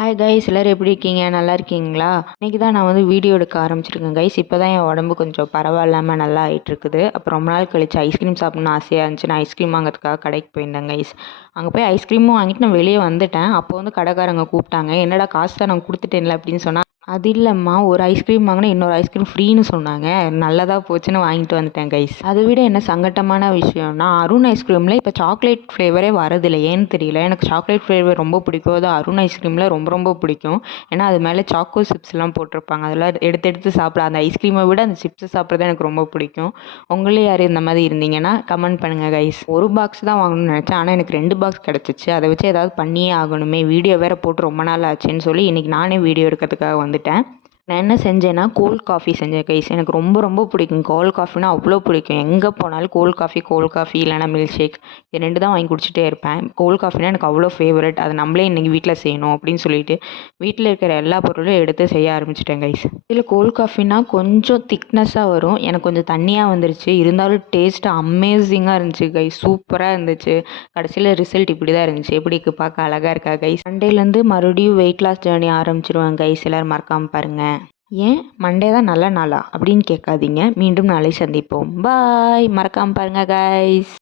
Hi guys, எல்லோரும் எப்படி இருக்கீங்க? நல்லா இருக்கீங்களா? இன்றைக்கி தான் நான் வீடியோ எடுக்க ஆரம்பிச்சிருக்கேன் கைஸ். இப்போ தான் என் உடம்பு கொஞ்சம் பரவாயில்லாமல் நல்லா ஆகிட்டுருக்குது. அப்புறம் ரொம்ப நாள் கழிச்சு ஐஸ்கிரீம் சாப்பிட்ணுன்னு ஆசையாக இருந்துச்சு. நான் ஐஸ்கிரீம் வாங்கிறதுக்காக கடைக்கு போயிருந்தேன் கைஸ். அங்கே போய் ஐஸ்கிரீமும் வாங்கிட்டு நான் வெளியே வந்துட்டேன். அப்போ கடைக்காரங்க கூப்பிட்டாங்க. என்னடா காசு தான் நான் கொடுத்துட்டேன்ல அப்படின்னு சொன்னால், அது இல்லைம்மா, ஒரு ஐஸ்கிரீம் வாங்கினா இன்னொரு ஐஸ்கிரீம் ஃப்ரீன்னு சொன்னாங்க. நல்லதாக போச்சுன்னு வாங்கிட்டு வந்துட்டேன் கைஸ். அதை விட என்ன சங்கட்டமான விஷயம்னா, அருண் ஐஸ்கிரீமில் இப்போ சாக்லேட் ஃப்ளேவரே வரதில்லை. ஏன்னு தெரியல. எனக்கு சாக்லேட் ஃப்ளேவர் ரொம்ப பிடிக்கும். அது அருண் ஐஸ்கிரீமில் ரொம்ப ரொம்ப பிடிக்கும். ஏன்னா அது மேலே சாக்கோ சிப்ஸ்லாம் போட்டிருப்பாங்க. அதெல்லாம் எடுத்து எடுத்து சாப்பிட, அந்த ஐஸ்கிரீமை விட அந்த சிப்ஸ் சாப்பிட்றது எனக்கு ரொம்ப பிடிக்கும். உங்களே யார் இந்த மாதிரி இருந்தீங்கன்னா கமெண்ட் பண்ணுங்கள் கைஸ். ஒரு பாக்ஸ் தான் வாங்கணும்னு நினச்சேன், ஆனால் எனக்கு 2 பாக்ஸ் கிடச்சிச்சு. அதை வச்சு ஏதாவது பண்ணியே ஆகணுமே, வீடியோ வேறு போட்டு ரொம்ப நாள் ஆச்சுன்னு சொல்லி இன்றைக்கி நானே வீடியோ எடுக்கிறதுக்காக வந்துட்டேன். நான் என்ன செஞ்சேன்னா, கோல்ட் காஃபி செஞ்சேன் கைஸ். எனக்கு ரொம்ப ரொம்ப பிடிக்கும். கோல்ட் காஃபினா அவ்வளோ பிடிக்கும். எங்கே போனாலும் கோல்ட் காஃபி இல்லைனா மில்க் ஷேக், இது 2 தான் வாங்கி குடிச்சிட்டே இருப்பேன். கோல்ட் காஃபினா எனக்கு அவ்வளோ ஃபேவரட். அதை நம்மளே இன்றைக்கி வீட்டில் செய்யணும் அப்படின்னு சொல்லிட்டு வீட்டில் இருக்கிற எல்லா பொருளும் எடுத்து செய்ய ஆரம்பிச்சிட்டேன் கைஸ். இதில் கோல்ட் காஃபினா கொஞ்சம் திக்னஸாக வரும். எனக்கு கொஞ்சம் தண்ணியாக வந்துருச்சு. இருந்தாலும் டேஸ்ட்டு அமேசிங்காக இருந்துச்சு கைஸ். சூப்பராக இருந்துச்சு. கடைசியில் ரிசல்ட் இப்படி தான் இருந்துச்சு. எப்படி இருக்குது, பார்க்க அழகாக இருக்கா கைஸ்? மண்டேலேருந்து மறுபடியும் வெயிட் லாஸ் ஜேர்னி ஆரம்பிச்சிருவேன் கைஸ். எல்லோரும் மறக்காமல் பாருங்கள். ஏன் மண்டே தான் நல்ல நாளா அப்படின்னு கேட்காதீங்க. மீண்டும் நாளை சந்திப்போம். பாய். மறக்காமல் பாருங்கள் கைஸ்.